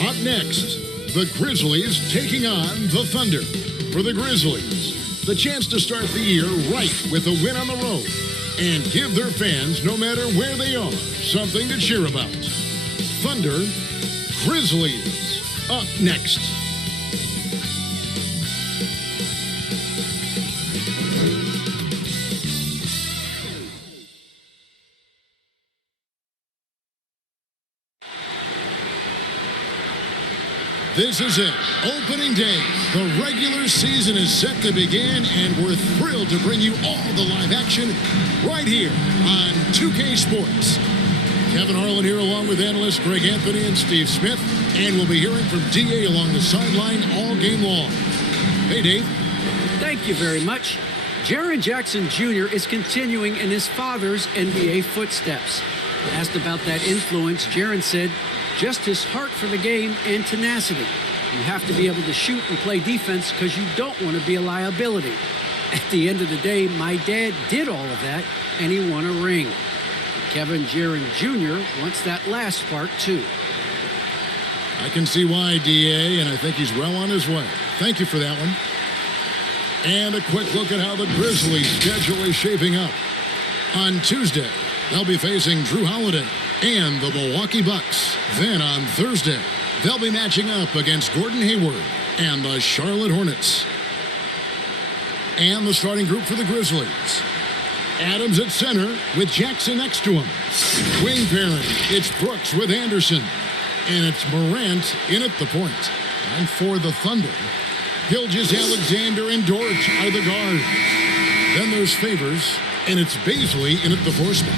Up next, the Grizzlies taking on the Thunder. For the Grizzlies, the chance to start the year right with a win on the road and give their fans, no matter where they are, something to cheer about. Thunder, Grizzlies, up next. This is it, opening day. The regular season is set to begin, and we're thrilled to bring you all the live action right here on 2K Sports. Kevin Harlan here along with analysts Greg Anthony and Steve Smith, and we'll be hearing from DA along the sideline all game long. Hey, Dave. Thank you very much. Jaren Jackson Jr. is continuing in his father's NBA footsteps. Asked about that influence, Jaren said, just his heart for the game and tenacity. You have to be able to shoot and play defense because you don't want to be a liability. At the end of the day, my dad did all of that, and he won a ring. Kevin Jaren Jr. wants that last part, too. I can see why, DA, and I think he's well on his way. Thank you for that one. And a quick look at how the Grizzlies' schedule is shaping up. On Tuesday, they'll be facing Drew Holiday and the Milwaukee Bucks. Then on Thursday, they'll be matching up against Gordon Hayward and the Charlotte Hornets. And the starting group for the Grizzlies. Adams at center with Jackson next to him. Wing pairing, it's Brooks with Anderson. And it's Morant in at the point. And for the Thunder, Gilgeous-Alexander and Dort are the guards. Then there's Favors, and it's Bazley in at the 4 spot.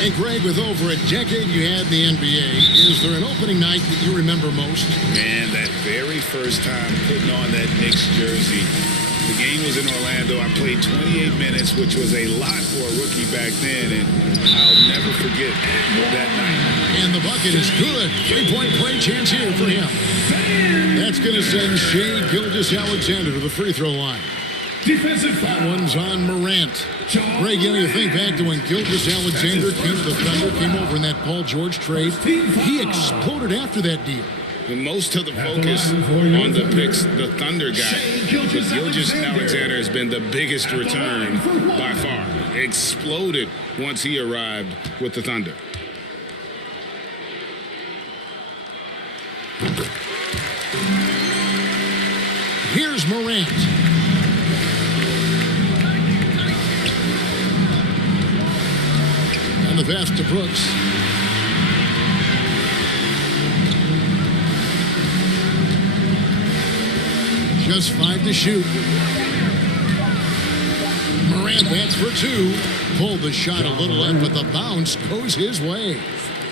And Greg, with over a decade you had in the NBA, is there an opening night that you remember most? Man, that very first time putting on that Knicks jersey. The game was in Orlando. I played 28 minutes, which was a lot for a rookie back then, and I'll never forget that night. And the bucket is good. 3-point play chance here for him. That's going to send Shai Gilgeous-Alexander to the free throw line. That one's on Morant. Greg, you think back to when Gilgeous-Alexander came to the Thunder, came over in that Paul George trade. He exploded after that deal. Most of the focus on the picks the Thunder got, but Gilgeous-Alexander has been the biggest return by far. Exploded once he arrived with the Thunder. Here's Morant. And the pass to Brooks. Just 5 to shoot. Morant bats for 2. Pulled the shot a little left, but the bounce goes his way.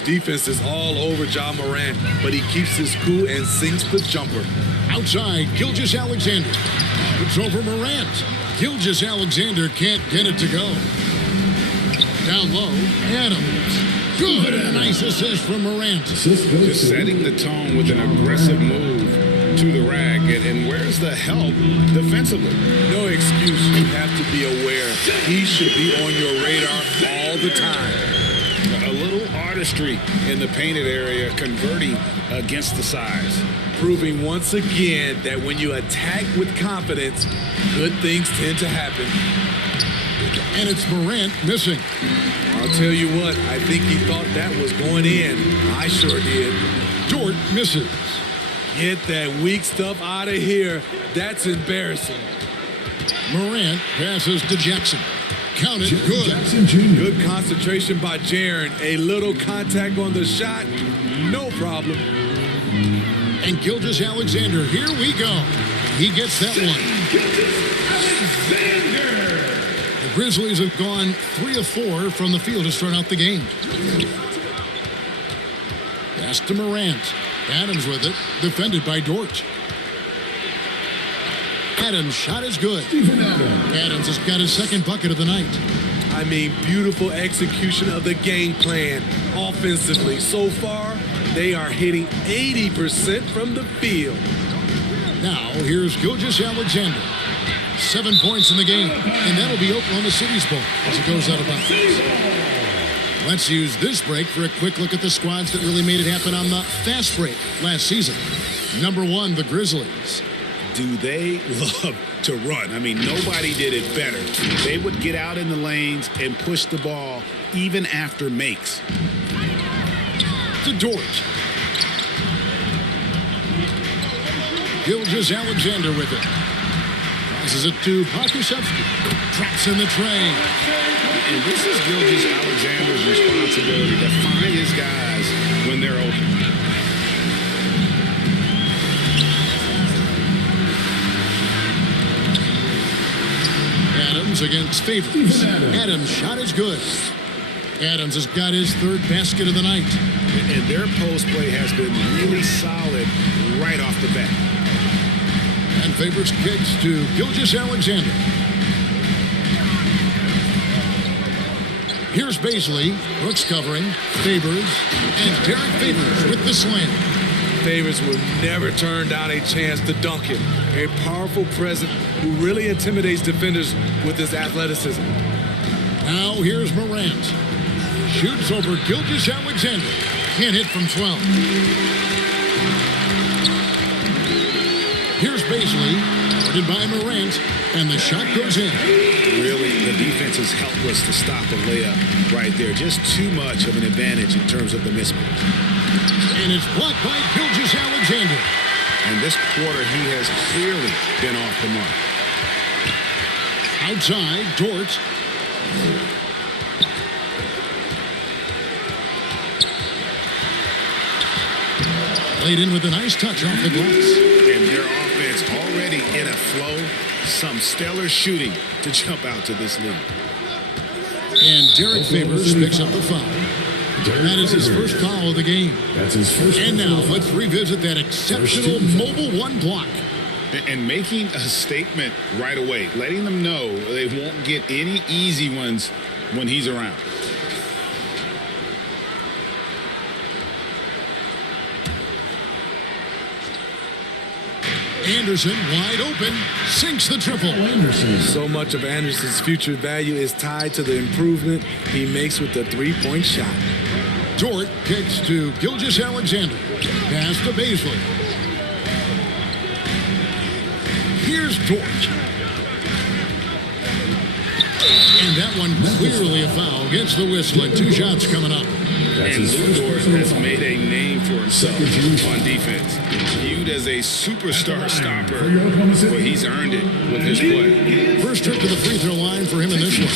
Defense is all over Ja Morant, but he keeps his cool and sinks the jumper. Outside, Gilgeous-Alexander. It's over Morant. Gilgeous-Alexander can't get it to go. Down low, Adams. Good, a nice assist from Morant. Just setting the tone with an aggressive move to the rack. And where's the help defensively? No excuse. You have to be aware. He should be on your radar all the time. A little artistry in the painted area, converting against the size. Proving once again that when you attack with confidence, good things tend to happen. And it's Morant missing. I'll tell you what, I think he thought that was going in. I sure did. Dort misses. Get that weak stuff out of here. That's embarrassing. Morant passes to Jackson. Count it, good. Jackson Jr. Good concentration by Jaren. A little contact on the shot, no problem. And Gilgeous-Alexander, here we go. He gets that one. Gilgeous-Alexander. The Grizzlies have gone 3 of 4 from the field to start out the game. Pass to Morant. Adams with it, defended by Dort. Adams' shot is good. Adams has got his second bucket of the night. I mean, beautiful execution of the game plan offensively. So far, they are hitting 80% from the field. Now, here's Gilgeous-Alexander. 7 points in the game, and that'll be Oklahoma City's ball as it goes out of bounds. Let's use this break for a quick look at the squads that really made it happen on the fast break last season. Number 1, the Grizzlies. Do they love to run? I mean, nobody did it better. They would get out in the lanes and push the ball even after makes. To Dort. Gilgeous-Alexander with it. Passes it to Pokusevski. Drops in the tray. And this is Gilgeous-Alexander's responsibility to find his guys when they're open. Adams against Favors. Adams' shot is good. Adams has got his 3rd basket of the night. And their post play has been really solid right off the bat. And Favors kicks to Gilgeous-Alexander. Here's Baisley. Brooks covering. Favors. And Derek Favors with the slam. Favors will never turn down a chance to dunk it. A powerful presence who really intimidates defenders with his athleticism. Now here's Morant. Shoots over Gilgeous-Alexander. Can't hit from 12. Here's Baisley. Guarded by Morant. And the shot goes in. Really, the defense is helpless to stop a layup right there. Just too much of an advantage in terms of the mismatch. And it's blocked by Gilgeous-Alexander. And this quarter, he has clearly been off the mark. Outside, Dort. Laid in with a nice touch off the glass. And their offense already in a flow. Some stellar shooting to jump out to this lead. And Derek Favors picks up the foul. That is his first foul of the game. That's his first. And now let's revisit that exceptional mobile 1 block. And making a statement right away, letting them know they won't get any easy ones when he's around. Anderson wide open, sinks the triple. So much of Anderson's future value is tied to the improvement he makes with the 3-point shot. Dort kicks to Gilgeous-Alexander. Pass to Baisley. Here's Dort. And that one clearly a foul. Gets the whistle and 2 shots coming up. And Lou Dort has made a name for himself on defense. Viewed as a superstar stopper, well, he's earned it with his play. First trip to the free throw line for him in this one.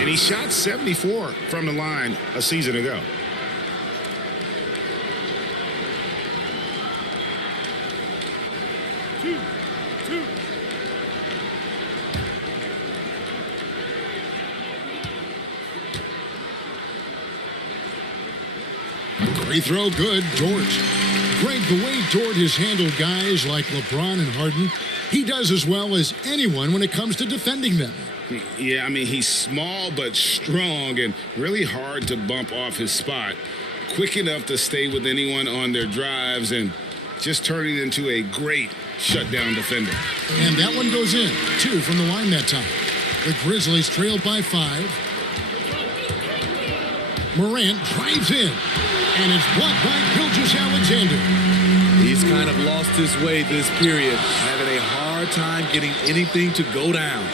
And he shot 74 from the line a season ago. Free throw good, Dort. Greg, the way Dort has handled guys like LeBron and Harden, he does as well as anyone when it comes to defending them. Yeah, I mean, he's small but strong and really hard to bump off his spot. Quick enough to stay with anyone on their drives and just turning into a great shutdown defender. And that one goes in. 2 from the line that time. The Grizzlies trailed by 5. Morant drives in. And it's blocked by Gilgeous-Alexander. He's kind of lost his way this period, having a hard time getting anything to go down.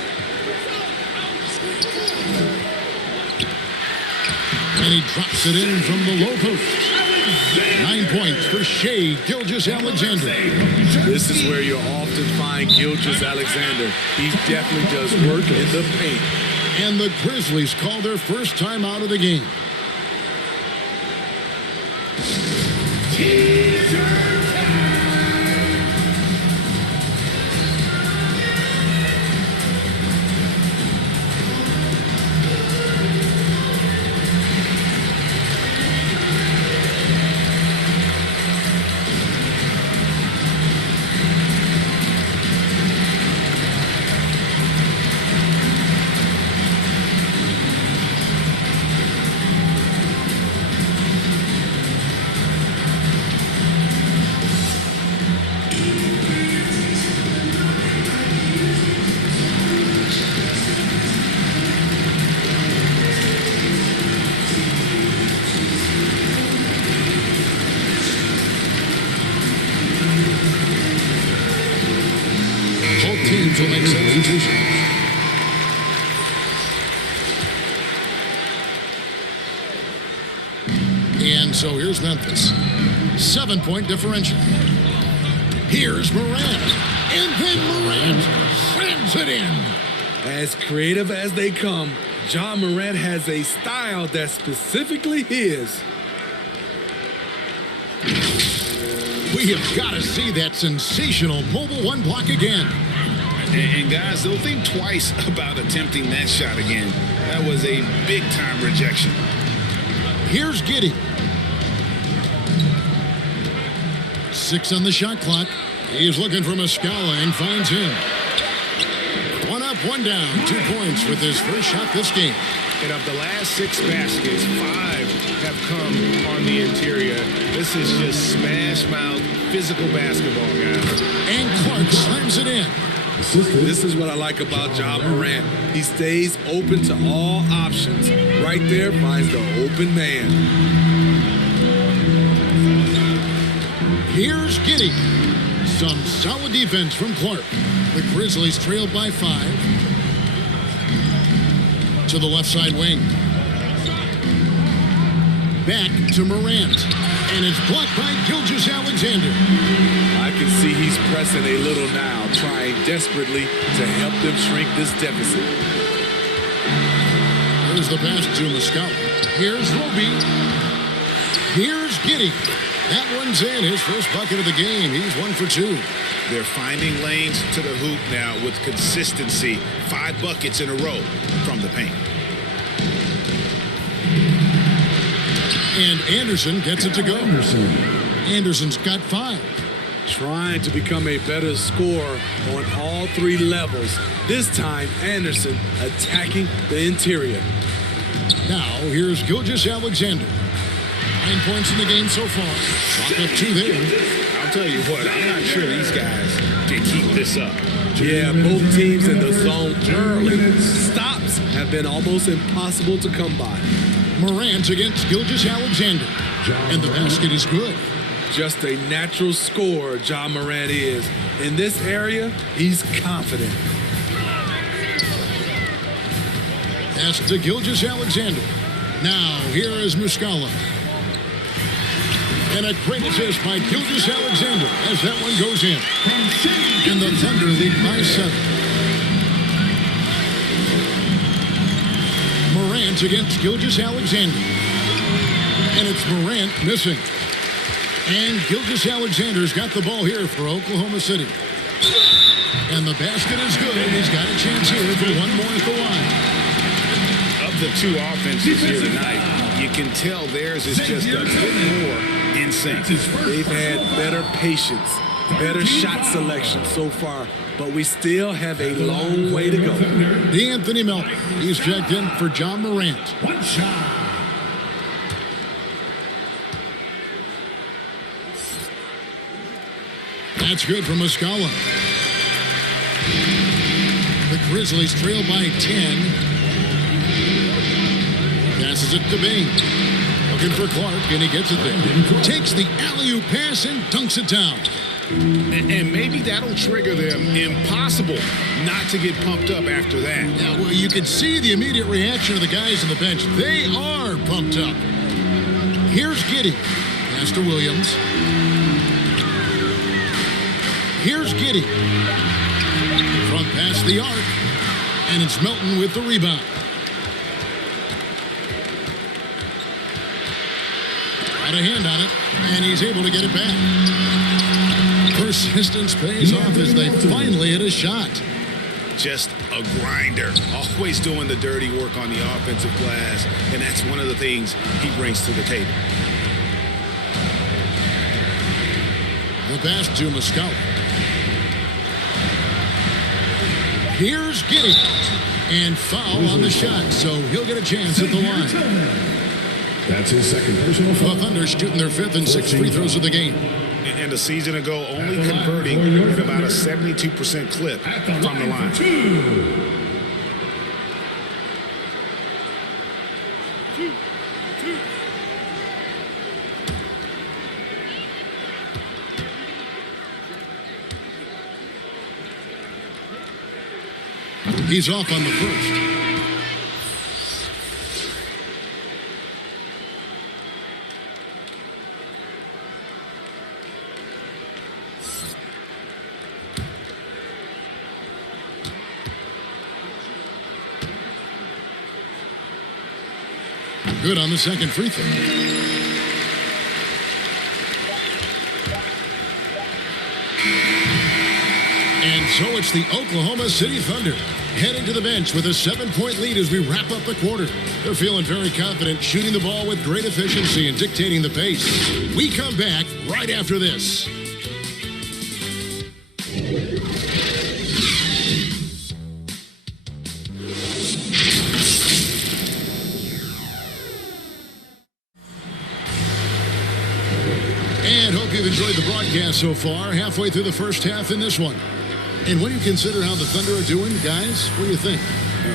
And he drops it in from the low post. 9 points for Shai Gilgeous-Alexander. This is where you'll often find Gilgeous-Alexander. He definitely does work in the paint. And the Grizzlies call their first time out of the game. teams will make substitutions. And so here's Memphis. 7-point differential. Here's Morant. And then Morant slams it in. As creative as they come, Ja Morant has a style that's specifically his. We have got to see that sensational mobile one block again. And guys, they'll think twice about attempting that shot again. That was a big-time rejection. Here's Giddey. 6 on the shot clock. He's looking for Muscala and finds him. 1 up, 1 down. 2 points with his first shot this game. And of the last 6 baskets, 5 have come on the interior. This is just smash mouth, physical basketball, guys. And Clark slams it in. This is what I like about Ja Morant. He stays open to all options. Right there finds the open man. Here's Giddey. Some solid defense from Clark. The Grizzlies trailed by 5. To the left side wing. Back to Morant. And it's blocked by Gilgeous-Alexander. I can see he's pressing a little now, trying desperately to help them shrink this deficit. Here's the pass to Muscala. Here's Roby. Here's Giddey. That one's in. His first bucket of the game. He's 1 for 2. They're finding lanes to the hoop now with consistency. 5 buckets in a row from the paint. And Anderson gets it to go. Anderson's got 5. Trying to become a better scorer on all 3 levels. This time, Anderson attacking the interior. Now, here's Gilgeous-Alexander. 9 points in the game so far. Clock up 2 there. I'll tell you what, I'm not sure these guys can keep this up. Yeah, both teams in the zone early. Stops have been almost impossible to come by. Morant against Gilgeous-Alexander. And the basket is good. Just a natural scorer, Ja Morant is. In this area, he's confident. Pass to Gilgeous-Alexander. Now, here is Muscala. And a great assist by Gilgeous-Alexander as that one goes in. And the Thunder lead by 7. Morant against Gilgeous-Alexander. And it's Morant missing. And Gilgeous-Alexander's got the ball here for Oklahoma City. And the basket is good. He's got a chance here for one more at the line. Of the 2 offenses here tonight, you can tell theirs is just a bit more in sync. They've had better patience, better shot selection so far, but we still have a long way to go. D'Anthony Melton, he's checked in for Ja Morant. One shot. That's good for Muscala. The Grizzlies trail by 10. Passes it to Bain. Looking for Clark, and he gets it there. Takes the alley-oop pass and dunks it down. And maybe that'll trigger them. Impossible not to get pumped up after that. Yeah, well, you can see the immediate reaction of the guys on the bench. They are pumped up. Here's Giddey. Pass to Williams. Here's Giddey. Front past the arc. And it's Melton with the rebound. Got a hand on it, and he's able to get it back. Persistence pays off as they finally hit a shot. Just a grinder, always doing the dirty work on the offensive glass, and that's one of the things he brings to the table. The pass to Muscala. Here's Giddey. And foul on the shot, so he'll get a chance at the line. That's his second personal foul. The Thunder shooting their 5th and 6th free throws of the game. And a season ago, only converting at about a 72% clip from the line. He's off on the first. Good on the second free throw. And so it's the Oklahoma City Thunder heading to the bench with a 7-point lead as we wrap up the quarter. They're feeling very confident, shooting the ball with great efficiency and dictating the pace. We come back right after this. And hope you've enjoyed the broadcast so far, halfway through the first half in this one. And when you consider how the Thunder are doing, guys, what do you think?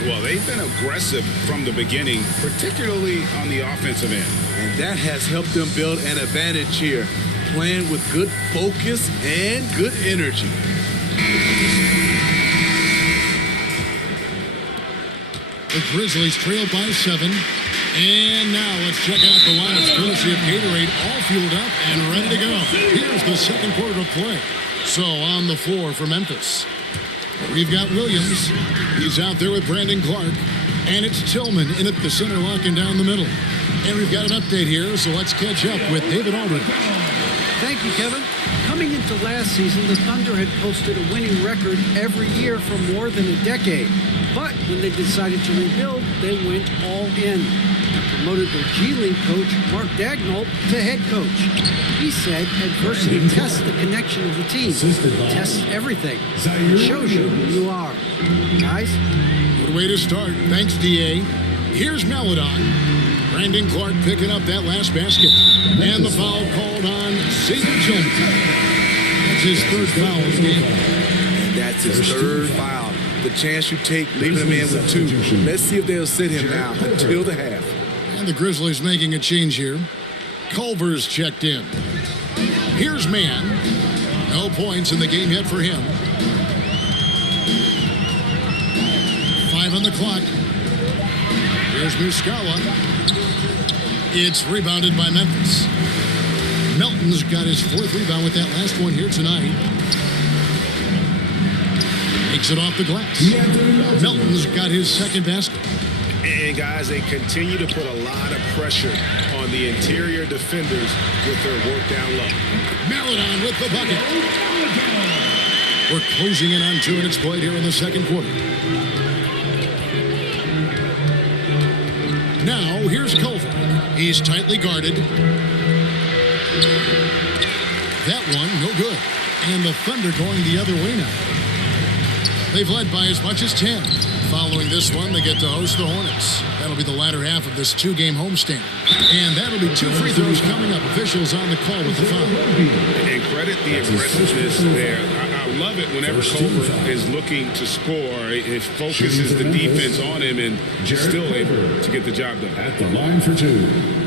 Well, they've been aggressive from the beginning, particularly on the offensive end. And that has helped them build an advantage here, playing with good focus and good energy. The Grizzlies trail by 7. And now let's check out the lineups courtesy of Gatorade, all fueled up and ready to go. Here's the second quarter of play. So on the floor for Memphis, we've got Williams. He's out there with Brandon Clark. And it's Tillman in at the center, locking down the middle. And we've got an update here, so let's catch up with David Aldridge. Thank you, Kevin. Coming into last season, the Thunder had posted a winning record every year for more than a decade. But when they decided to rebuild, they went all in and promoted their G League coach, Mark Daigneault, to head coach. He said adversity tests the connection of the team, tests everything, and shows you who you are. Guys? Good way to start. Thanks, D.A. Here's Meladon. Brandon Clark picking up that last basket. And the foul called on Xavier Tillman. That's his third foul of the game. And that's his third foul. The chance you take, leaving him in with 2. Let's see if they'll sit him now until the half. And the Grizzlies making a change here. Culver's checked in. Here's Mann. No points in the game yet for him. 5 on the clock. Here's Muscala. It's rebounded by Memphis. Melton's got his 4th rebound with that last one here tonight. Takes it off the glass. Melton's got his 2nd basket. And guys, they continue to put a lot of pressure on the interior defenders with their work down low. Meladon with the bucket. We're closing in on 2 minutes played here in the second quarter. Now, here's Culver. He's tightly guarded. That one, no good. And the Thunder going the other way now. They've led by as much as 10. Following this one, they get to host the Hornets. That'll be the latter half of this 2-game homestand. And that'll be 2 free throws coming up. Officials on the call with the foul. And credit the aggressiveness there. I love it whenever Culver is looking to score. It focuses the defense on him and still able to get the job done. At the line for 2.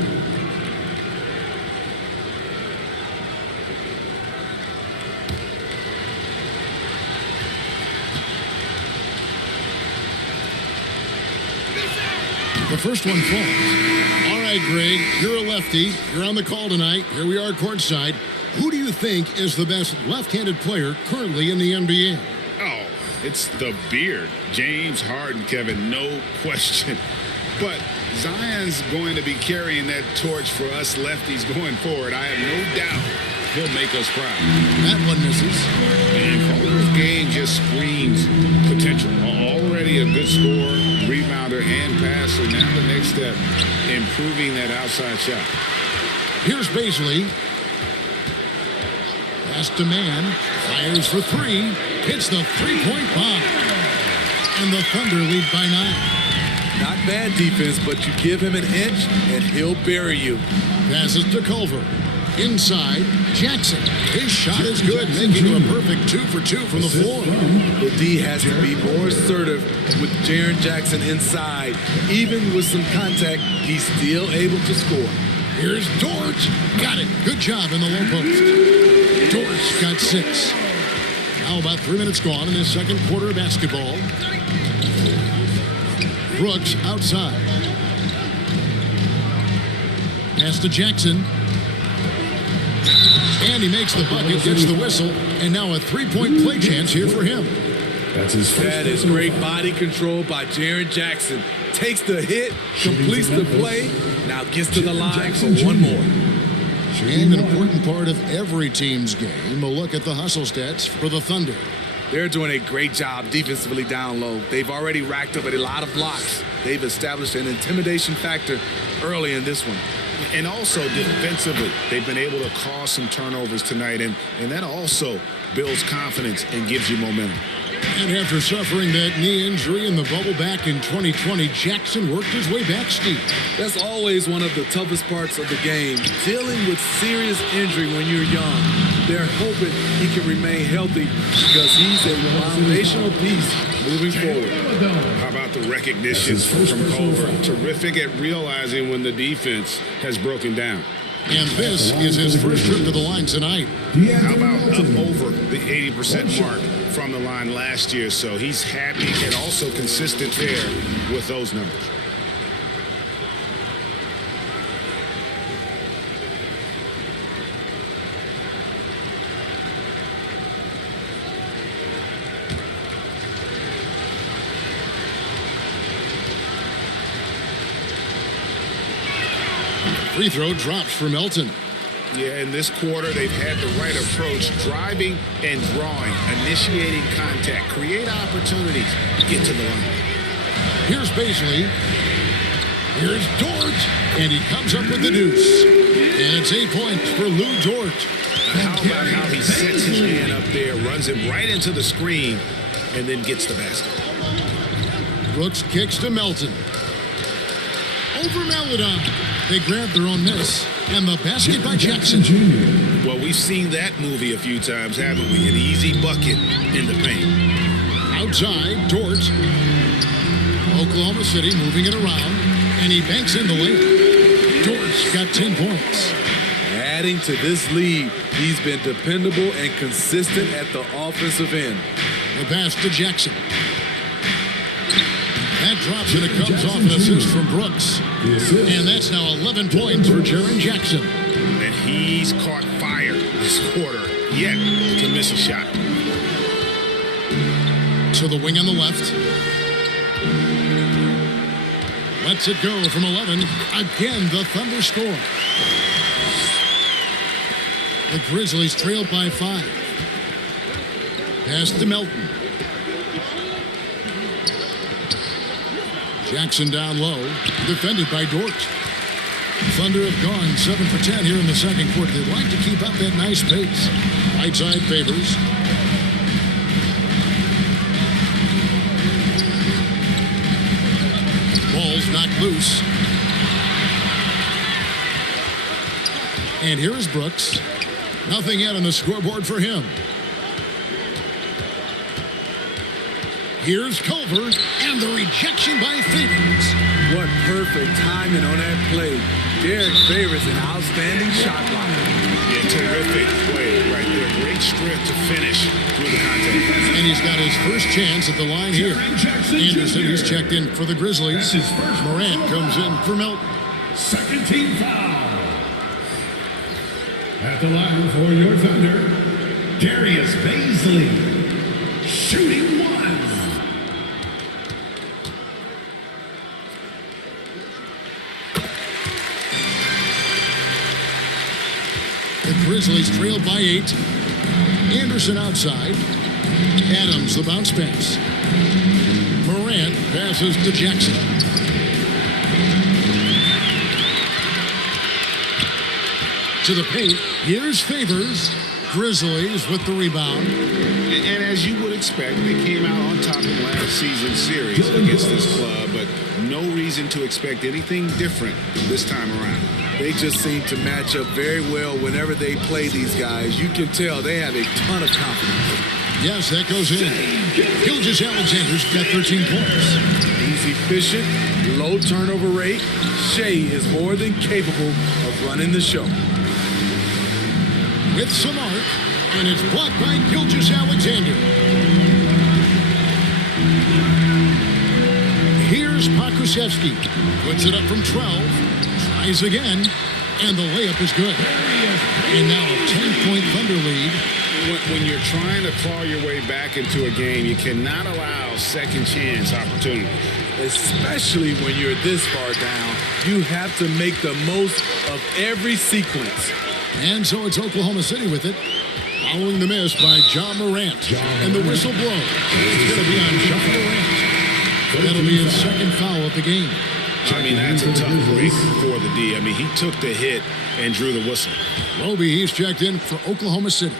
The first one falls. All right, Greg, you're a lefty. You're on the call tonight. Here we are courtside. Who do you think is the best left-handed player currently in the NBA? Oh, it's the beard. James Harden, Kevin, no question. But Zion's going to be carrying that torch for us lefties going forward. I have no doubt he'll make us proud. That one misses. And Culver's game just screams potential. Already a good scorer, rebounder, and passer. Now the next step, improving that outside shot. Here's Baisley. Pass to Mann. Fires for 3. Hits the 3-point bomb. And the Thunder lead by 9. Not bad defense, but you give him an inch and he'll bury you. Passes to Culver. Inside, Jackson. His shot is good, making it a perfect 2 for 2 from the floor. The D has to be more assertive with Jaren Jackson inside. Even with some contact, he's still able to score. Here's Dortch. Got it. Good job in the low post. Dortch got 6. Now about 3 minutes gone in this second quarter of basketball. Brooks outside. Pass to Jackson. And he makes the bucket, gets the whistle, and now a three-point play chance here for him. That is great body control by Jaren Jackson. Takes the hit, completes the play, now gets to the line for one more. And an important part of every team's game, a look at the hustle stats for the Thunder. They're doing a great job defensively down low. They've already racked up a lot of blocks. They've established an intimidation factor early in this one. And also defensively, they've been able to cause some turnovers tonight, and that also builds confidence and gives you momentum. And after suffering that knee injury in the bubble back in 2020, Jackson worked his way back, Steve. That's always one of the toughest parts of the game, dealing with serious injury when you're young. They're hoping he can remain healthy because he's a foundational piece moving forward. How about the recognition from Culver? Terrific at realizing when the defense has broken down. And this is his first trip to the line tonight. How about over the 80% mark from the line last year? So he's happy and also consistent there with those numbers. Free throw drops for Melton. Yeah, in this quarter, they've had the right approach, driving and drawing, initiating contact, create opportunities, get to the line. Here's Bazley. Here's Dort. And he comes up with the deuce. And it's 8 points for Lou Dort. Now, how about how he sets his man up there, runs him right into the screen, and then gets the basket. Brooks kicks to Melton. Over Maladon. They grab their own miss. And the basket by Jackson. Well, we've seen that movie a few times, haven't we? An easy bucket in the paint. Outside, Dort. Oklahoma City moving it around. And he banks in the layup. Dort's got 10 points. Adding to this lead, he's been dependable and consistent at the offensive end. The pass to Jackson. That drops and it comes off an assist from Brooks. And that's now 11 points for Jaren Jackson. And he's caught fire this quarter, yet can miss a shot. To the wing on the left. Lets it go from 11. Again, the Thunder score. The Grizzlies trailed by 5. Pass to Melton. Jackson down low, defended by Dort. Thunder have gone 7 for 10 here in the second quarter. They'd like to keep up that nice pace. Right side favors. Ball's knocked loose. And here is Brooks. Nothing yet on the scoreboard for him. Here's Culver, and the rejection by Favors. What perfect timing on that play. Derek Favors, an outstanding shot blocker. Yeah, terrific play right there. Great strength to finish through the contact. And he's got his first chance at the line here. Anderson is checked in for the Grizzlies. Morant comes in for Melton. Second team foul. At the line for your Thunder, Darius Bazley, shooting 1. The Grizzlies trailed by 8. Anderson outside. Adams the bounce pass. Morant passes to Jackson. To the paint. Here's Favors. Grizzlies with the rebound. And as you would expect, they came out on top in last season's series against this club, but no reason to expect anything different this time around. They just seem to match up very well whenever they play these guys. You can tell they have a ton of confidence. Yes, that goes in. Gilgeous-Alexander's got 13 points. He's efficient, low turnover rate. Shea is more than capable of running the show. With some arc, and it's blocked by Gilgeous-Alexander. Here's Pokusevski. Puts it up from 12. Tries again. And the layup is good. And now a 10-point Thunder lead. When you're trying to claw your way back into a game, you cannot allow second chance opportunities. Especially when you're this far down, you have to make the most of every sequence. And so it's Oklahoma City with it. Following the miss by John Morant. And the whistle blows. It's going to be on John Morant. That'll be his second foul of the game. I mean, that's a tough break for the D. I mean, he took the hit and drew the whistle. Roby, he's checked in for Oklahoma City.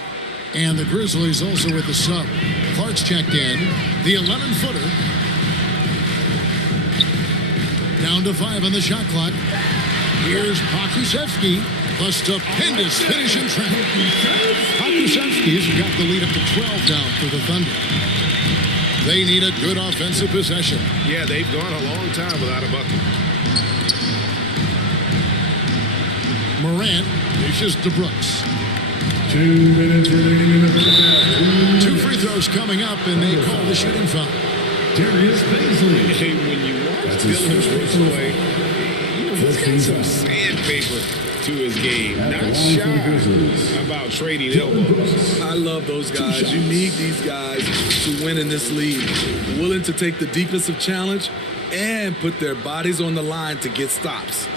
And the Grizzlies also with the sub. Clark's checked in. The 11-footer. Down to 5 on the shot clock. Here's Pokusevski. The stupendous finish in trap. Pokusevski's got the lead up to 12 down for the Thunder. They need a good offensive possession. Yeah, they've gone a long time without a bucket. Morant dishes to Brooks. 2 minutes remaining in the first. 2 free throws coming up, and they call the shooting foul. Darius Baisley. Hey, when you watch That's his Dylan first Brooks free throw. play, he's got some sandpaper to his game. At the Not line for the shy Grizzlies. about trading Dylan elbows. Brooks. I love those guys. You need these guys to win in this league. Willing to take the defensive challenge and put their bodies on the line to get stops.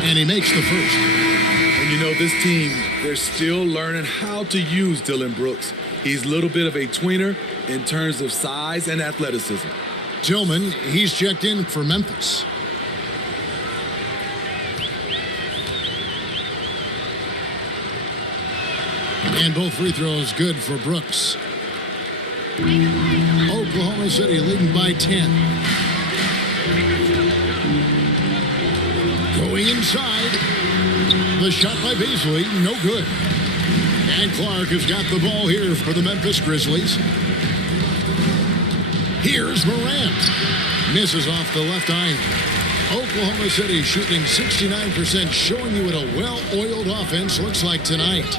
And he makes the first. And you know, this team, they're still learning how to use Dylan Brooks. He's a little bit of a tweener in terms of size and athleticism. Tillman, he's checked in for Memphis. And both free throws good for Brooks. Oklahoma City leading by 10. Going inside. The shot by Baisley, no good. And Clark has got the ball here for the Memphis Grizzlies. Here's Morant. Misses off the left iron. Oklahoma City shooting 69%, showing you what a well-oiled offense looks like tonight.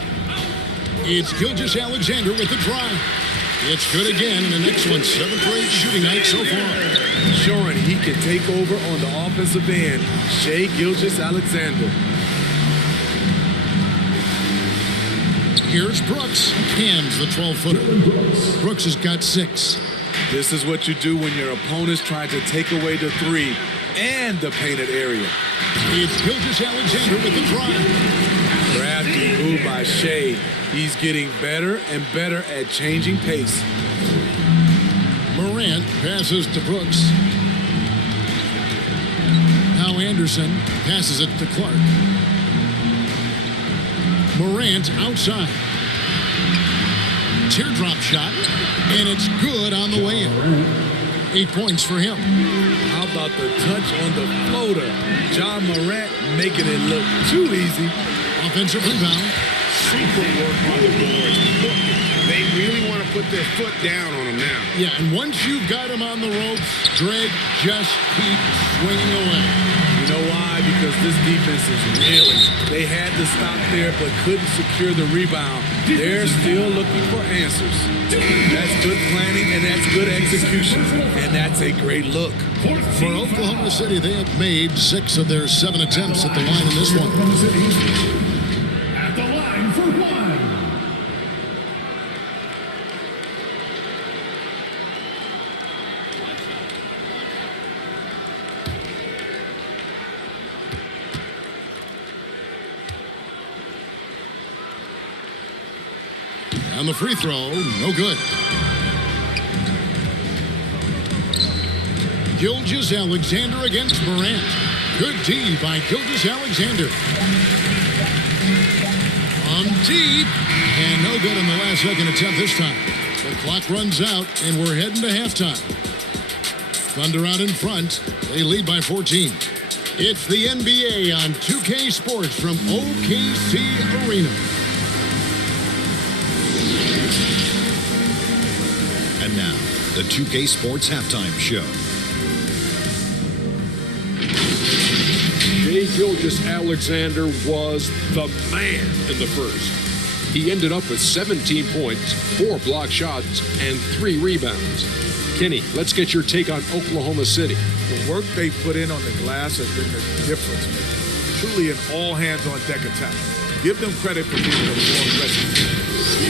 It's Gilgeous-Alexander with the drive. It's good again, and the next one, 7th rate shooting night so far. Showing he can take over on the offensive end. Shai Gilgeous-Alexander. Here's Brooks. Hands the 12-footer. Brooks has got 6. This is what you do when your opponent's trying to take away the three and the painted area. It's Gilgeous-Alexander with the drive. Crafty move by Shai. He's getting better and better at changing pace. Morant passes to Brooks. Now Anderson passes it to Clark. Morant outside. Teardrop shot, and it's good on the way in. 8 points for him. How about the touch on the floater? John Morant making it look too easy. Offensive rebound. Super work on the boards. They really want to put their foot down on him now. Yeah, and once you've got him on the ropes, Greg, just keep swinging away. You know why? Because this defense is reeling. They had to stop there but couldn't secure the rebound. They're still looking for answers. That's good planning and that's good execution. And that's a great look. For Oklahoma City, they have made 6 of their 7 attempts at the line in this one. Oklahoma City at the line for 1. On the free throw, no good. Gilgeous-Alexander against Morant. Good D by Gilgeous-Alexander. On deep, and no good in the last second attempt this time. The clock runs out, and we're heading to halftime. Thunder out in front. They lead by 14. It's the NBA on 2K Sports from OKC Arena. And now, the 2K Sports Halftime Show. Shai Gilgeous-Alexander was the man in the first. He ended up with 17 points, 4 block shots, and 3 rebounds. Kenny, let's get your take on Oklahoma City. The work they put in on the glass has been the difference maker. Truly an all-hands-on-deck attack. Give them credit for being a more aggressive team.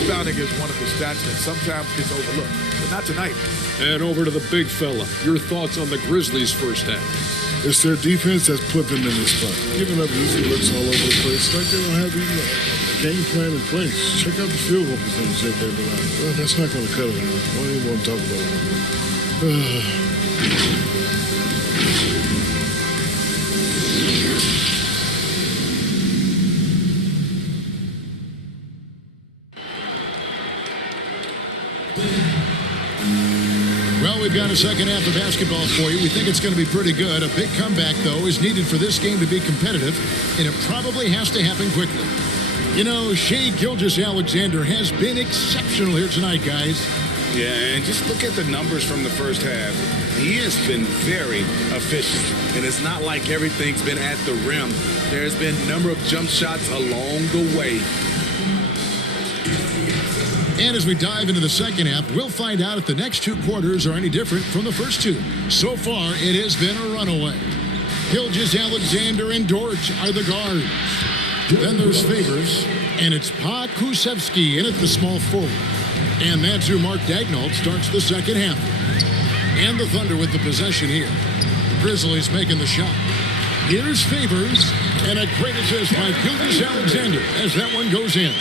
Rebounding is one of the stats that sometimes gets overlooked, but not tonight. And over to the big fella. Your thoughts on the Grizzlies' first half? It's their defense that's put them in this spot. Giving up easy looks all over the place. Like they don't have even a game plan in place. Check out the field goal percentage that they've been on. Well, that's not going to cut it. I don't even want to talk about it. Well, we've got a second half of basketball for you. We think it's going to be pretty good. A big comeback, though, is needed for this game to be competitive, and it probably has to happen quickly. You know, Shai Gilgeous-Alexander has been exceptional here tonight, guys. Yeah, and just look at the numbers from the first half. He has been very efficient. And it's not like everything's been at the rim. There's been a number of jump shots along the way. And as we dive into the second half, we'll find out if the next 2 quarters are any different from the first 2. So far, it has been a runaway. Gilgeous-Alexander and Dort are the guards. Then there's Favors, and it's Pa Kusevsky in at the small forward. And that's who Mark Daignault starts the second half. And the Thunder with the possession here. Grizzlies making the shot. Here's Favors, and a great assist by Gilgeous-Alexander as that one goes in.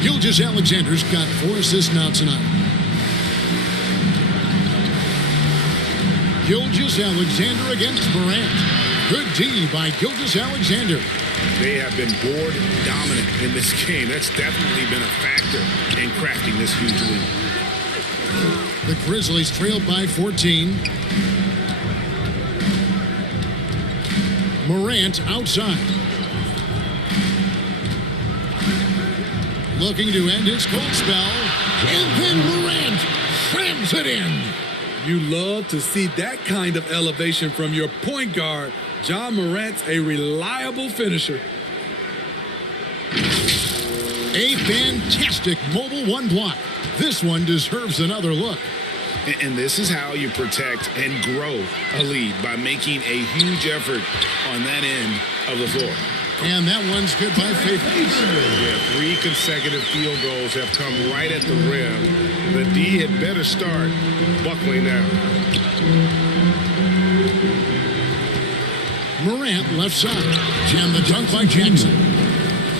Gilgeous-Alexander's got 4 assists now tonight. Gilgeous-Alexander against Morant. Good D by Gilgeous-Alexander. They have been board dominant in this game. That's definitely been a factor in crafting this huge win. The Grizzlies trailed by 14. Morant outside. Looking to end his cold spell. And then Morant slams it in. You love to see that kind of elevation from your point guard. John Morant's a reliable finisher. A fantastic mobile 1 block. This one deserves another look. And this is how you protect and grow a lead, by making a huge effort on that end of the floor. And that one's good by Favors. Yeah, 3 consecutive field goals have come right at the rim. The D had better start buckling down. Morant left side. And the dunk by Jackson.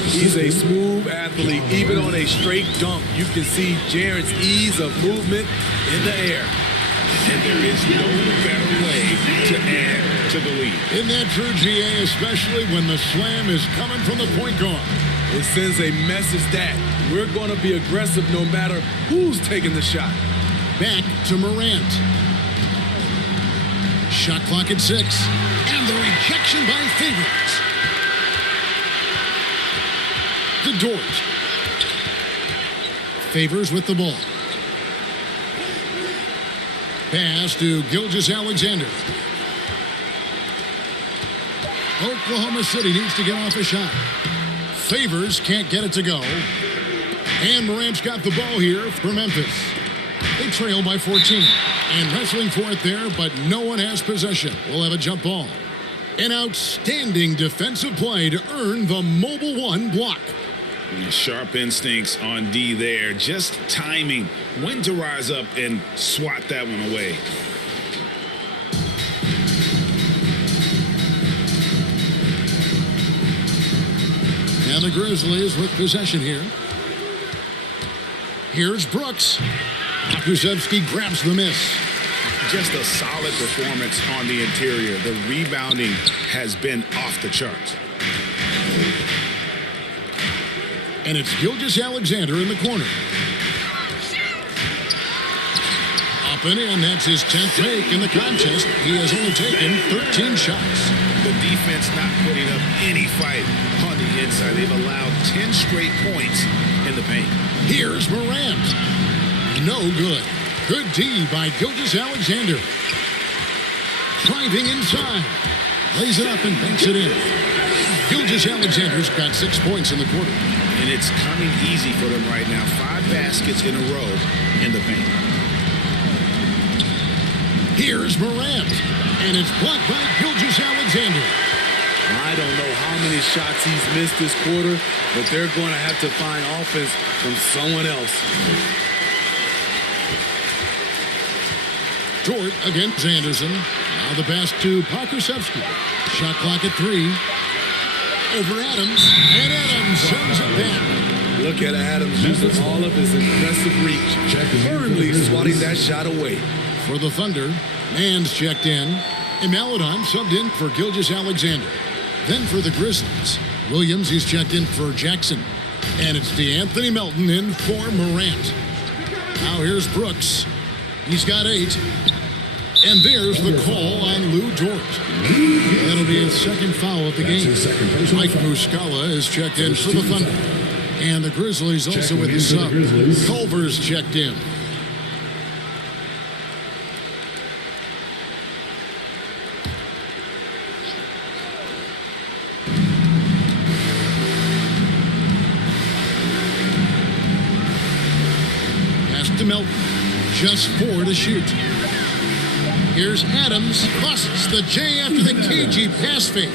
He's a smooth athlete. Even on a straight dunk, you can see Jaren's ease of movement in the air. And there is no better way to add to the lead. Isn't that true, GA, especially when the slam is coming from the point guard? It sends a message that we're going to be aggressive no matter who's taking the shot. Back to Morant. Shot clock at 6. And the rejection by Favors. To Dort. Favors with the ball. Pass to Gilgeous-Alexander. Oklahoma City needs to get off a shot. Favors can't get it to go. And Morant's got the ball here for Memphis. They trail by 14. And wrestling for it there, but no one has possession. We'll have a jump ball. An outstanding defensive play to earn the mobile 1 block. Sharp instincts on D there. Just timing when to rise up and swat that one away. And the Grizzlies with possession here. Here's Brooks. Kusevsky grabs the miss. Just a solid performance on the interior. The rebounding has been off the charts. And it's Gilgeous-Alexander in the corner. Up and in. That's his 10th make in the contest. He has only taken 13 shots. The defense not putting up any fight on the inside. They've allowed 10 straight points in the paint. Here's Morant. No good. Good D by Gilgeous-Alexander. Driving inside. Lays it up and banks it in. Gilgeous-Alexander's got 6 points in the quarter. And it's coming easy for them right now. 5 baskets in a row in the paint. Here's Morant. And it's blocked by Gilgeous-Alexander. I don't know how many shots he's missed this quarter, but they're going to have to find offense from someone else. Dort against Anderson. Now the pass to Pokusevski. Shot clock at 3. Over Adams. And Adams sends it back. Look at Adams using all of his impressive reach, firmly swatting that shot away. For the Thunder, Mann's checked in. And Maladon subbed in for Gilgeous-Alexander. Then for the Grizzlies, Williams, he's checked in for Jackson. And it's DeAnthony Melton in for Morant. Now here's Brooks. He's got 8. And there's the call on Lou Dort. That'll be his second foul of the game. Mike Muscala is checked in for the Thunder. And the Grizzlies also with his sub. Culver's checked in. To Melton, just 4 to shoot. Here's Adams, busts the J after the cagey pass fake.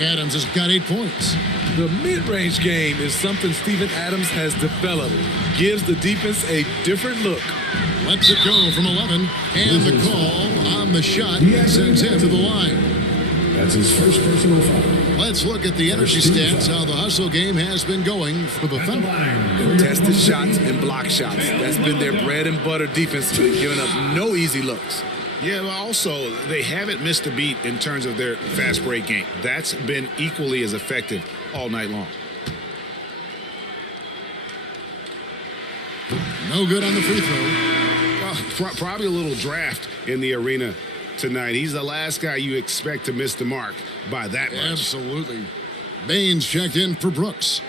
Adams has got 8 points. The mid-range game is something Steven Adams has developed. Gives the defense a different look. Lets it go from 11, and the call on the shot sends him to the line. That's his first personal foul. Let's look at the energy stats, how the hustle game has been going for the Thunder. Contested shots and block shots. That's been their bread and butter defense, giving up no easy looks. Yeah, but also, they haven't missed a beat in terms of their fast break game. That's been equally as effective all night long. No good on the free throw. Well, probably a little draft in the arena tonight. He's the last guy you expect to miss the mark by that much. Absolutely. Baines checked in for Brooks.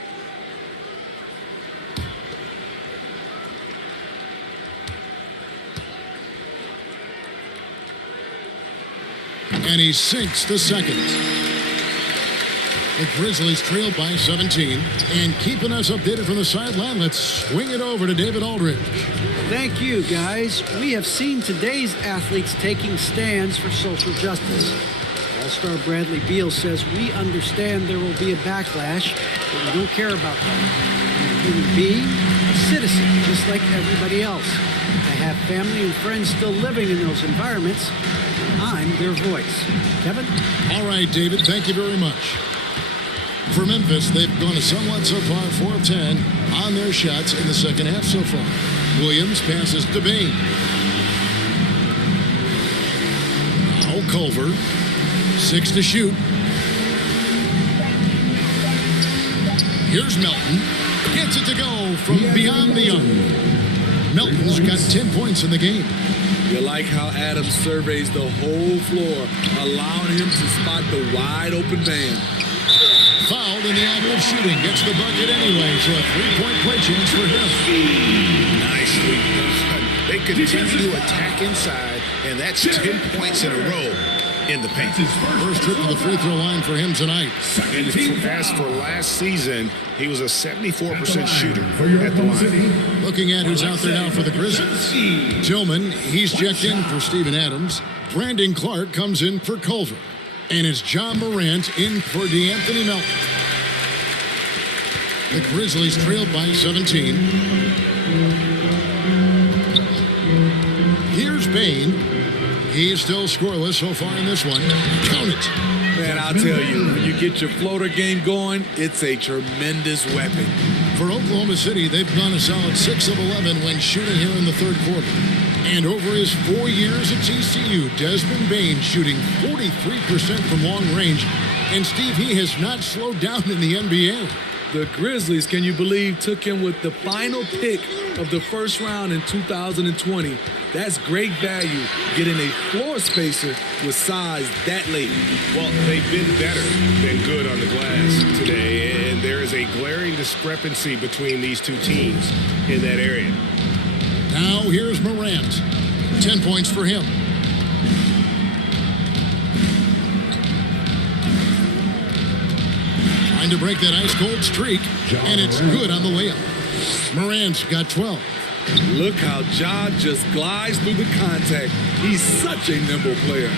And he sinks the second. The Grizzlies trail by 17. And keeping us updated from the sideline, let's swing it over to David Aldridge. Thank you, guys. We have seen today's athletes taking stands for social justice. All-star Bradley Beal says, we understand there will be a backlash, but we don't care about that. I'm a human being, a citizen, just like everybody else. I have family and friends still living in those environments. I'm their voice. Kevin? All right, David, thank you very much. For Memphis, they've gone somewhat so far, 4 of 10 on their shots in the second half so far. Williams passes to Bain. Now Culver, 6 to shoot. Here's Melton. Gets it to go from beyond the arc. Melton's got 10 points in the game. You like how Adams surveys the whole floor, allowing him to spot the wide open man. Fouled in the act of shooting. Gets the bucket anyway, so a 3-point play chance for him. Nicely done. They continue to attack inside, and that's 10 points in a row in the paint. First trip to the free throw line for him tonight. And as for last season, he was a 74% shooter at the line. Looking at who's out there now for the Grizzlies. Tillman, he's checked in for Steven Adams. Brandon Clark comes in for Culver. And it's John Morant in for DeAnthony Melton. The Grizzlies trailed by 17. Here's Bain. He's still scoreless so far in this one. Count it. Man, I'll tell you, when you get your floater game going, it's a tremendous weapon. For Oklahoma City, they've gone a solid 6 of 11 when shooting here in the third quarter. And over his 4 years at TCU, Desmond Bain shooting 43% from long range. And Steve, he has not slowed down in the NBA. The Grizzlies, can you believe, took him with the final pick of the first round in 2020. That's great value, getting a floor spacer with size that late. Well, they've been better than good on the glass today, and there is a glaring discrepancy between these two teams in that area. Now here's Morant. 10 points for him. trying to break that ice-cold streak, and it's good on the layup. Morant's got 12. Look how Ja just glides through the contact. He's such a nimble player.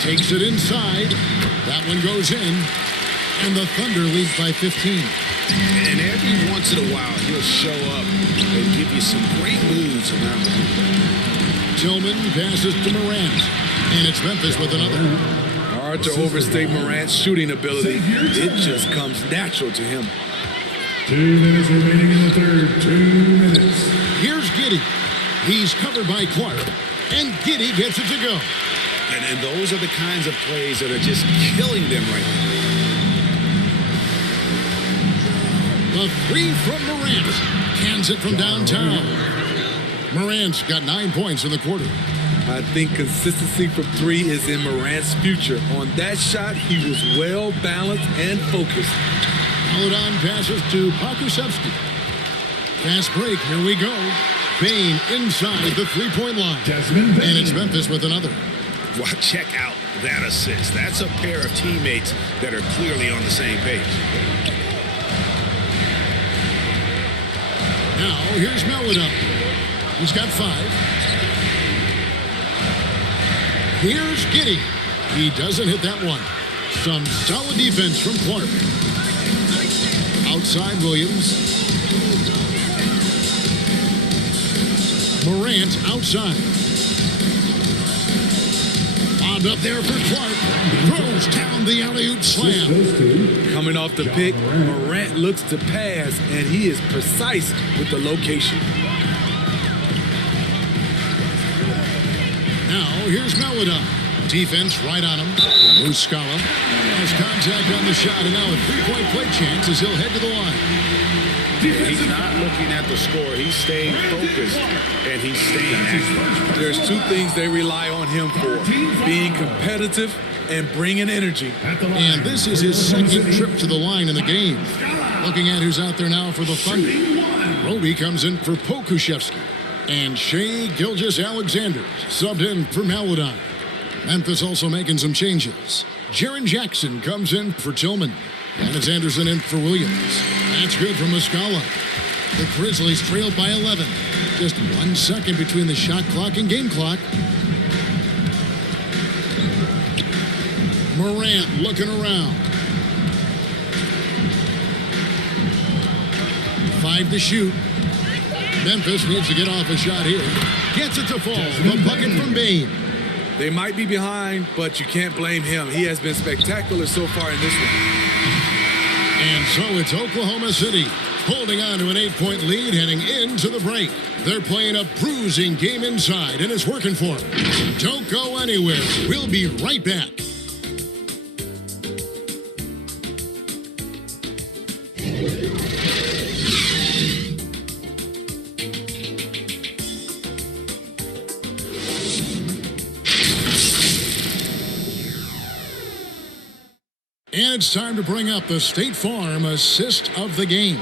Takes it inside. That one goes in. And the Thunder lead by 15. And every once in a while, he'll show up and give you some great moves around the hoop. Tillman passes to Morant. And it's Memphis with another. Hard to overstate Morant's shooting ability. It just comes natural to him. 2 minutes remaining in the third. 2 minutes. Here's Giddey. He's covered by Clark. And Giddey gets it to go. And those are the kinds of plays that are just killing them right now. The three from Morant. Cans it from downtown. Morant's got 9 points in the quarter. I think consistency from three is in Morant's future. On that shot, he was well balanced and focused. Paladon passes to Pokusevski. Fast break, here we go. Bane inside the three-point line. Desmond Bane. And it's Memphis with another. Well, check out that assist. That's a pair of teammates that are clearly on the same page. Now, here's Melodon. He's got 5. Here's Giddey. He doesn't hit that one. Some solid defense from Clark. Outside Williams. Morant outside. Bobbed up there for Clark. Throws down the alley-oop slam. Coming off the pick, Morant looks to pass, and he is precise with the location. Now, here's Melodon. Defense right on him. Muscala has contact on the shot, and now a three-point play chance as he'll head to the line. He's not looking at the score. He's staying focused, and he's staying active. There's 2 things they rely on him for: being competitive and bringing energy. And this is his second trip to the line in the game. Looking at who's out there now for the Thunder. Roby comes in for Pokusevski. And Shai Gilgeous-Alexander subbed in for Melodon. Memphis also making some changes. Jaren Jackson comes in for Tillman. Dennis Anderson in for Williams. That's good for Muscala. The Grizzlies trailed by 11. Just 1 second between the shot clock and game clock. Morant looking around. 5 to shoot. Memphis needs to get off a shot here. Gets it to fall. The bucket from Bane. They might be behind, but you can't blame him. He has been spectacular so far in this one. And so it's Oklahoma City holding on to an 8-point lead heading into the break. They're playing a bruising game inside, and it's working for them. Don't go anywhere. We'll be right back. And it's time to bring up the State Farm assist of the game.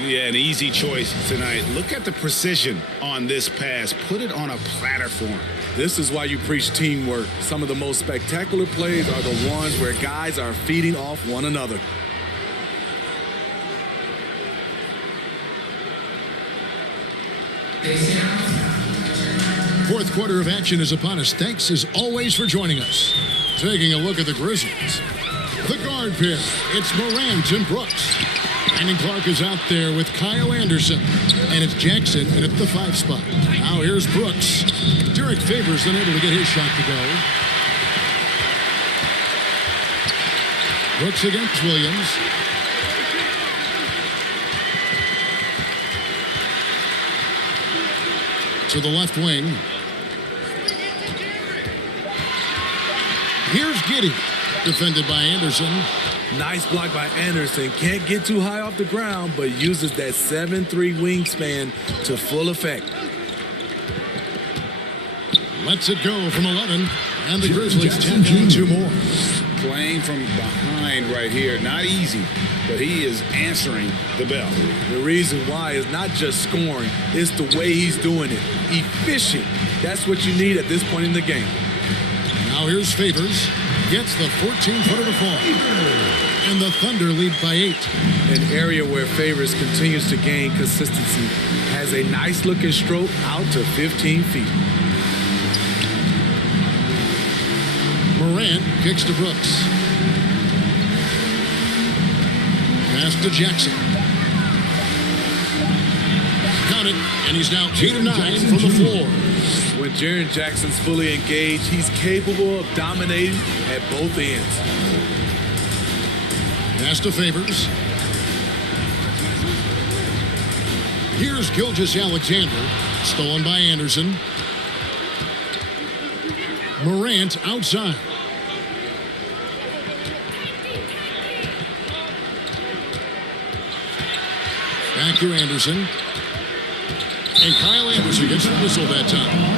Yeah, an easy choice tonight. Look at the precision on this pass. Put it on a platter for him. This is why you preach teamwork. Some of the most spectacular plays are the ones where guys are feeding off one another. Fourth quarter of action is upon us. Thanks as always for joining us. Taking a look at the Grizzlies. The guard pair, it's Morant and Brooks. Brandon Clark is out there with Kyle Anderson. And it's Jackson in at the 5 spot. Now here's Brooks. Derek Favors unable to get his shot to go. Brooks against Williams. To the left wing. Here's Giddey. Defended by Anderson. Nice block by Anderson. Can't get too high off the ground, but uses that 7'3" wingspan to full effect. Lets it go from 11. And the Grizzlies tack on 2 more. Playing from behind right here. Not easy, but he is answering the bell. The reason why is not just scoring. It's the way he's doing it. Efficient. That's what you need at this point in the game. Now here's Favors. Gets the 14-footer to fall. And the Thunder lead by 8. An area where Favors continues to gain consistency. Has a nice-looking stroke out to 15 feet. Morant kicks to Brooks. Pass to Jackson. Got it, and he's now 8 of 9 from the floor. When Jaren Jackson's fully engaged, he's capable of dominating at both ends. Pass to Favors. Here's Gilgeous-Alexander, stolen by Anderson. Morant outside. Back to Anderson. And Kyle Anderson gets the whistle that time.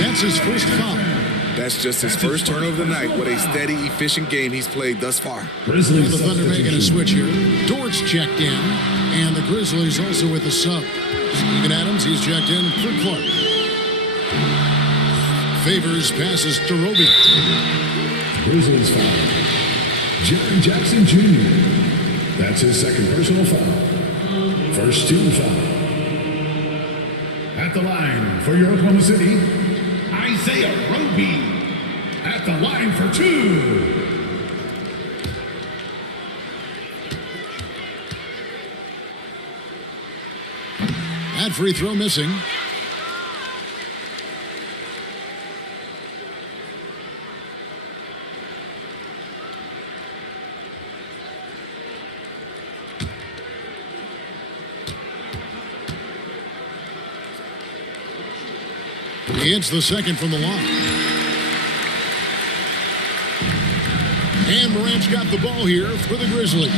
That's his first foul. That's just his first turnover of the night. What a steady, efficient game he's played thus far. Grizzlies. The Thunder making a switch here. Dort's checked in. And the Grizzlies also with a sub. Steven Adams, he's checked in for Clark. Favors passes to Roby. Grizzlies foul. Jaren Jackson Jr. That's his second personal foul. First team foul. At the line for your Oklahoma City, Isaiah Roby. At the line for 2. That free throw missing. He hits the second from the line. And Morant's got the ball here for the Grizzlies.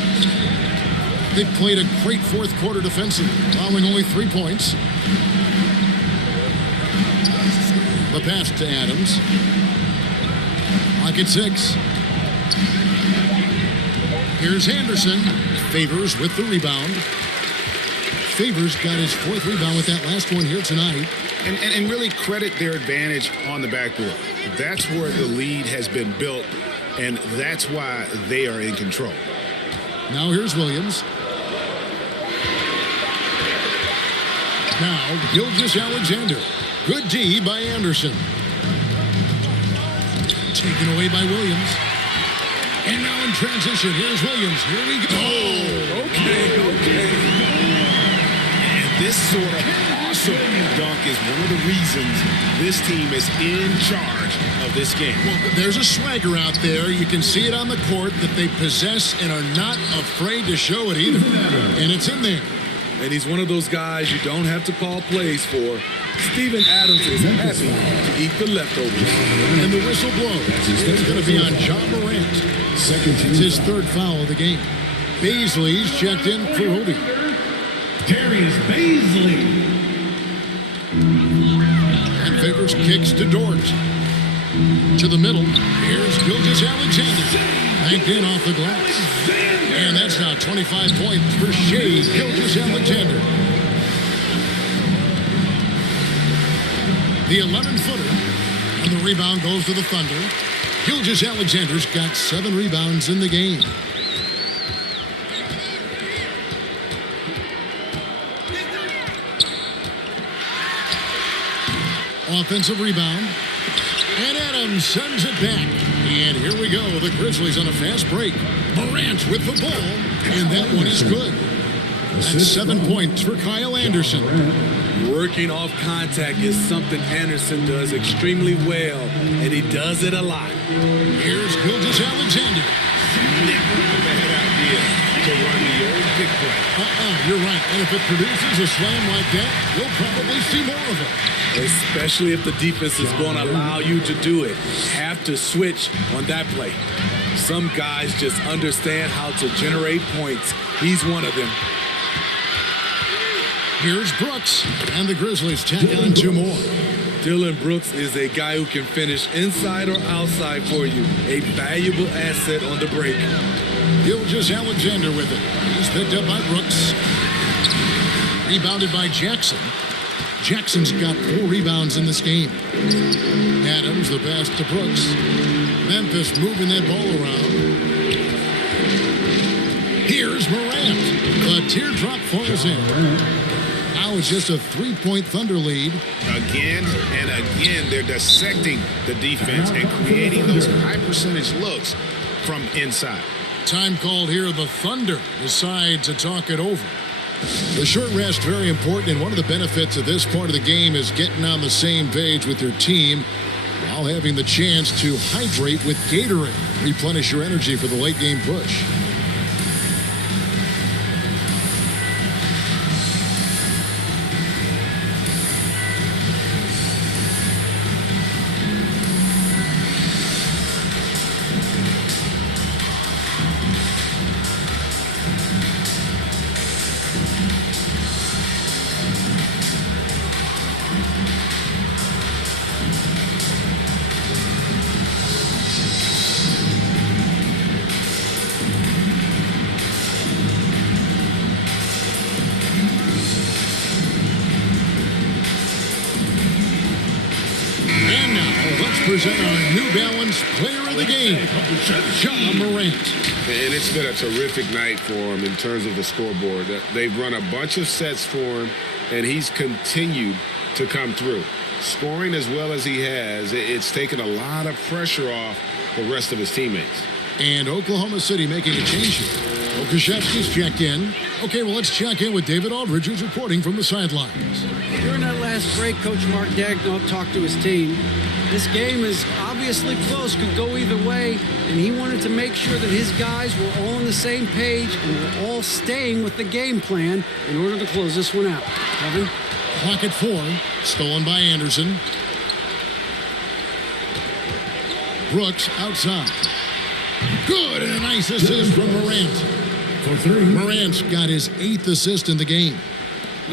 They've played a great fourth quarter defensively, allowing only 3 points. The pass to Adams. Clock at 6. Here's Anderson. Favors with the rebound. Favors got his 4th rebound with that last one here tonight. And really credit their advantage on the backboard. That's where the lead has been built, and that's why they are in control. Now here's Williams. Now Gilgeous-Alexander. Good D by Anderson. Taken away by Williams. And now in transition, here's Williams. Here we go. Oh, okay. And this sort of awesome dunk is one of the reasons this team is in charge of this game. Well, there's a swagger out there. You can see it on the court that they possess and are not afraid to show it either. And it's in there. And he's one of those guys you don't have to call plays for. Steven Adams is happy to eat the leftovers. And the whistle blows. It's going to be on John Morant. It's his 3rd foul of the game. Baisley's checked in for Roby. Darius Baisley. And Favors kicks to Dort. To the middle. Here's Gilgeous-Alexander. Banked in off the glass. And that's now 25 points for Shea Gilgeous-Alexander. The 11-footer. And the rebound goes to the Thunder. Gilgeous-Alexander's got 7 rebounds in the game. Offensive rebound. And Adams sends it back. And here we go. The Grizzlies on a fast break. Morant with the ball. And that one is good. That's 7 points for Kyle Anderson. Working off contact is something Anderson does extremely well, and he does it a lot. Here's Gilgeous-Alexander. Never a bad idea to run the old pick play. You're right. And if it produces a slam like that, you'll probably see more of it. Especially if the defense is going to allow you to do it. Have to switch on that play. Some guys just understand how to generate points. He's one of them. Here's Brooks, and the Grizzlies tack on 2 more. Dillon Brooks is a guy who can finish inside or outside for you. A valuable asset on the break. Gilgeous-Alexander with it. He's picked up by Brooks. Rebounded by Jackson. Jackson's got 4 rebounds in this game. Adams, the pass to Brooks. Memphis moving that ball around. Here's Morant. The teardrop falls in. Now it's just a 3-point Thunder lead. Again and again, they're dissecting the defense and creating those high percentage looks from inside. Time called here. The Thunder decide to talk it over. The short rest, very important, and one of the benefits of this part of the game is getting on the same page with your team while having the chance to hydrate with Gatorade. Replenish your energy for the late game push. And now, let's present our New Balance Player of the Game, Ja Morant. And it's been a terrific night for him in terms of the scoreboard. They've run a bunch of sets for him, and he's continued to come through. Scoring as well as he has, it's taken a lot of pressure off the rest of his teammates. And Oklahoma City making a change here. Okashevsky's checked in. Okay, well, let's check in with David Aldridge, who's reporting from the sidelines. During that last break, Coach Mark Daigneault talked to his team. This game is obviously close, could go either way, and he wanted to make sure that his guys were all on the same page and were all staying with the game plan in order to close this one out. Kevin? Clock at 4, stolen by Anderson. Brooks outside. Good, and a nice assist from Morant. For 3. Morant's got his 8th assist in the game.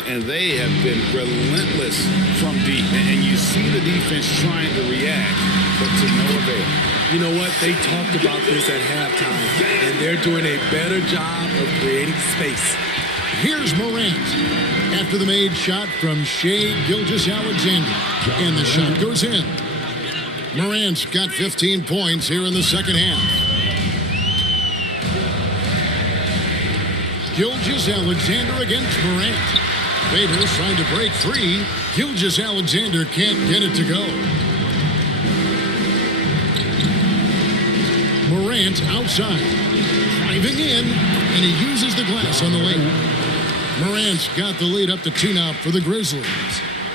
And they have been relentless from deep. And you see the defense trying to react, but to no avail. You know what? They talked about this at halftime, and they're doing a better job of creating space. Here's Morant. After the made shot from Shai Gilgeous-Alexander. And the shot goes in. Morant's got 15 points here in the second half. Gilgeous-Alexander against Morant. Favors trying to break free. Gilgeous-Alexander can't get it to go. Morant outside. Driving in, and he uses the glass on the lane. Morant's got the lead up to 2 now for the Grizzlies.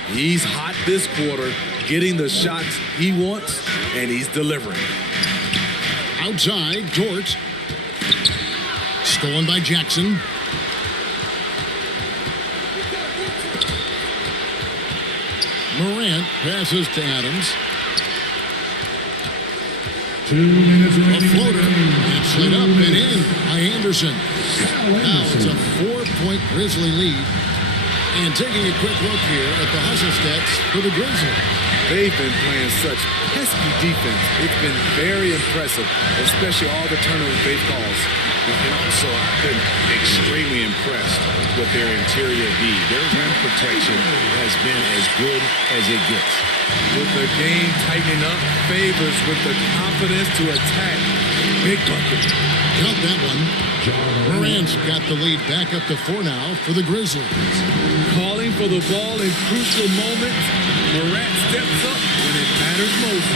He's hot this quarter, getting the shots he wants, and he's delivering. Outside, Dort. Stolen by Jackson. Morant passes to Adams. 2 minutes A remaining. floater. And it's slid up and in by Anderson. Now it's a 4-point Grizzly lead. And taking a quick look here at the hustle stats for the Grizzlies. They've been playing such pesky defense. It's been very impressive, especially all the turnovers they've caused. And also, I've been extremely impressed with their interior D. Their rim protection has been as good as it gets. With the game tightening up, Favors with the confidence to attack. Big bucket. Count that one. Morant's got the lead back up to 4 now for the Grizzlies. Calling for the ball in crucial moments. Morant steps up when it matters most.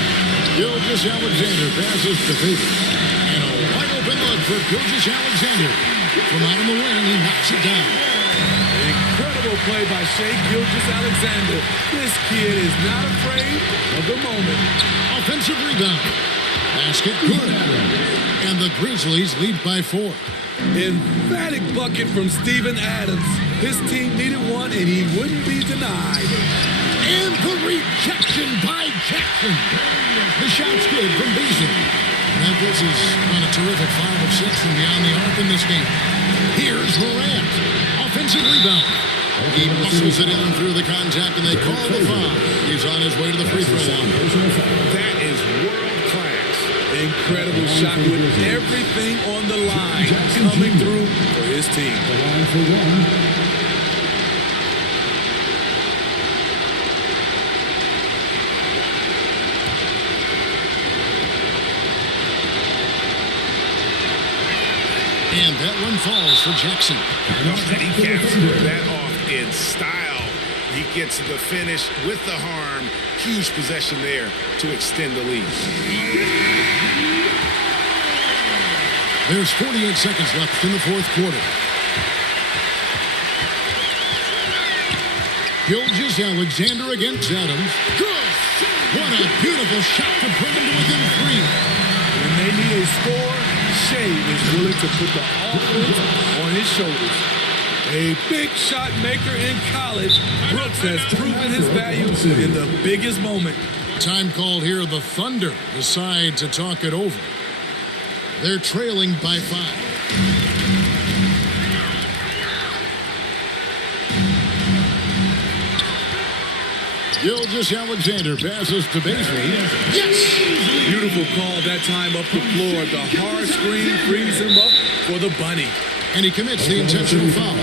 Gilgeous-Alexander passes to Favors. And a wide open look for Gilgeous-Alexander. From out in the wing, he knocks it down. Incredible play by Shai Gilgeous-Alexander. This kid is not afraid of the moment. Offensive rebound. Basket good. And the Grizzlies lead by 4. Emphatic bucket from Steven Adams. His team needed one, and he wouldn't be denied. And the rejection by Jackson. The shot's good from Beasley. Memphis is on a terrific 5 of 6 from beyond the arc in this game. Here's Morant. Offensive rebound. He muscles it in through the contact, and they call the foul. He's on his way to the free throw line. That is world class. Incredible shot with everything on the line, coming through for his team. The line for 1. and falls for Jackson. And he captured that off in style. He gets the finish with the harm. Huge possession there to extend the lead. There's 48 seconds left in the fourth quarter. Gilgeous-Alexander against Adams. Good! What a beautiful shot to bring him to within 3. When they need a score, Shea is willing to put the offense on his shoulders. A big shot maker in college, Brooks has proven his value in the biggest moment. Time called here. The Thunder decide to talk it over. They're trailing by 5. Gilgeous-Alexander passes to Beasley. Yes! Beautiful call that time up the floor. The hard screen frees him up for the bunny. And he commits the intentional foul.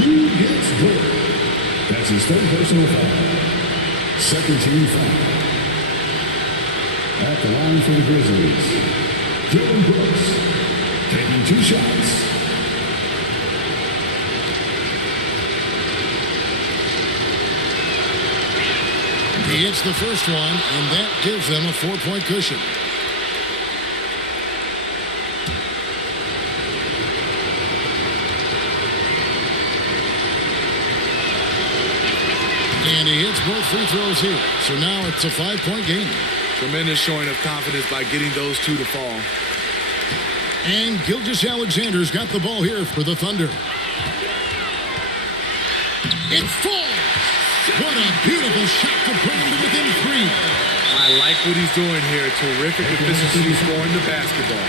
Lou gets goal. That's his third personal foul. Second team foul. At the line for the Grizzlies, Dylan Brooks taking 2 shots. He hits the first one, and that gives them a 4-point cushion. And he hits both free throws here. So now it's a 5-point game. Tremendous showing of confidence by getting those 2 to fall. And Gilgeous-Alexander's got the ball here for the Thunder. It falls! What a beautiful shot to bring him to within 3. I like what he's doing here. Terrific efficiency scoring the basketball.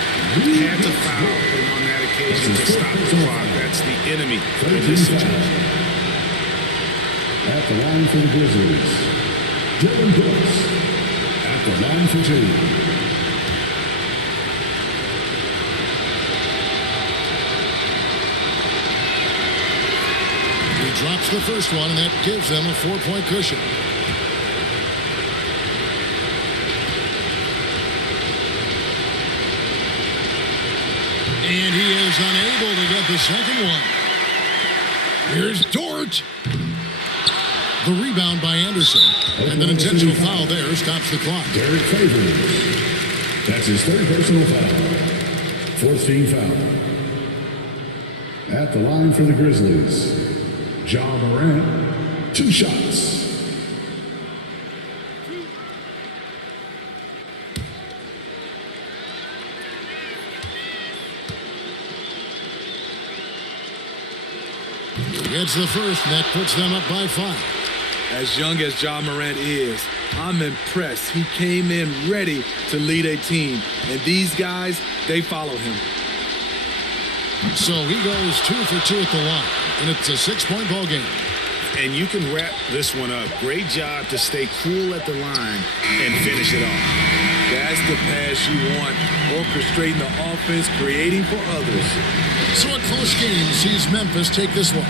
Had to foul him on that occasion to stop the clock. That's the enemy in this situation. At the line for the Grizzlies, Dylan Brooks. At the line for 2. He drops the first one, and that gives them a 4-point cushion. And he is unable to get the second one. Here's Dort. The rebound by Anderson. And an intentional foul there stops the clock. Derek Favors. That's his third personal foul. Fourth team foul. At the line for the Grizzlies, Ja Morant, 2 shots. Gets the first, and that puts them up by 5. As young as Ja Morant is, I'm impressed. He came in ready to lead a team. And these guys, they follow him. So he goes 2 for 2 at the line. And it's a 6-point ball game. And you can wrap this one up. Great job to stay cool at the line and finish it off. That's the pass you want. Orchestrating the offense, creating for others. So a close game sees Memphis take this one.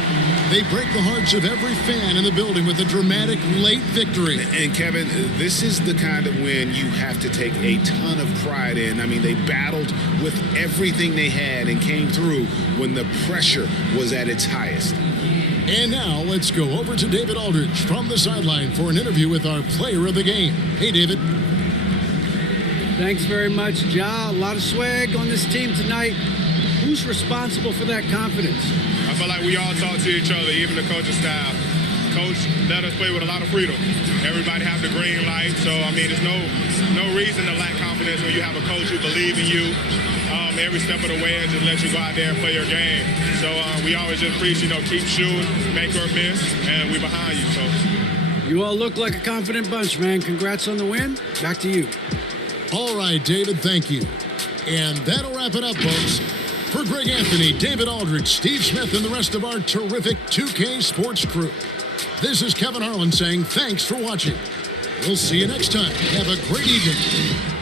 They break the hearts of every fan in the building with a dramatic late victory. And Kevin, this is the kind of win you have to take a ton of pride in. I mean, they battled with everything they had and came through when the pressure was at its highest. And now let's go over to David Aldridge from the sideline for an interview with our player of the game. Hey, David. Thanks very much, Ja. A lot of swag on this team tonight. Who's responsible for that confidence? I feel like we all talk to each other, even the coaching staff. Coach let us play with a lot of freedom. Everybody have the green light, so I mean, there's no reason to lack confidence when you have a coach who believes in you every step of the way and just let you go out there and play your game. So we always just preach, keep shooting, make or miss, and we're behind you. So you all look like a confident bunch, man. Congrats on the win. Back to you. All right, David, thank you. And that'll wrap it up, folks. For Greg Anthony, David Aldridge, Steve Smith, and the rest of our terrific 2K Sports crew, this is Kevin Harlan saying thanks for watching. We'll see you next time. Have a great evening.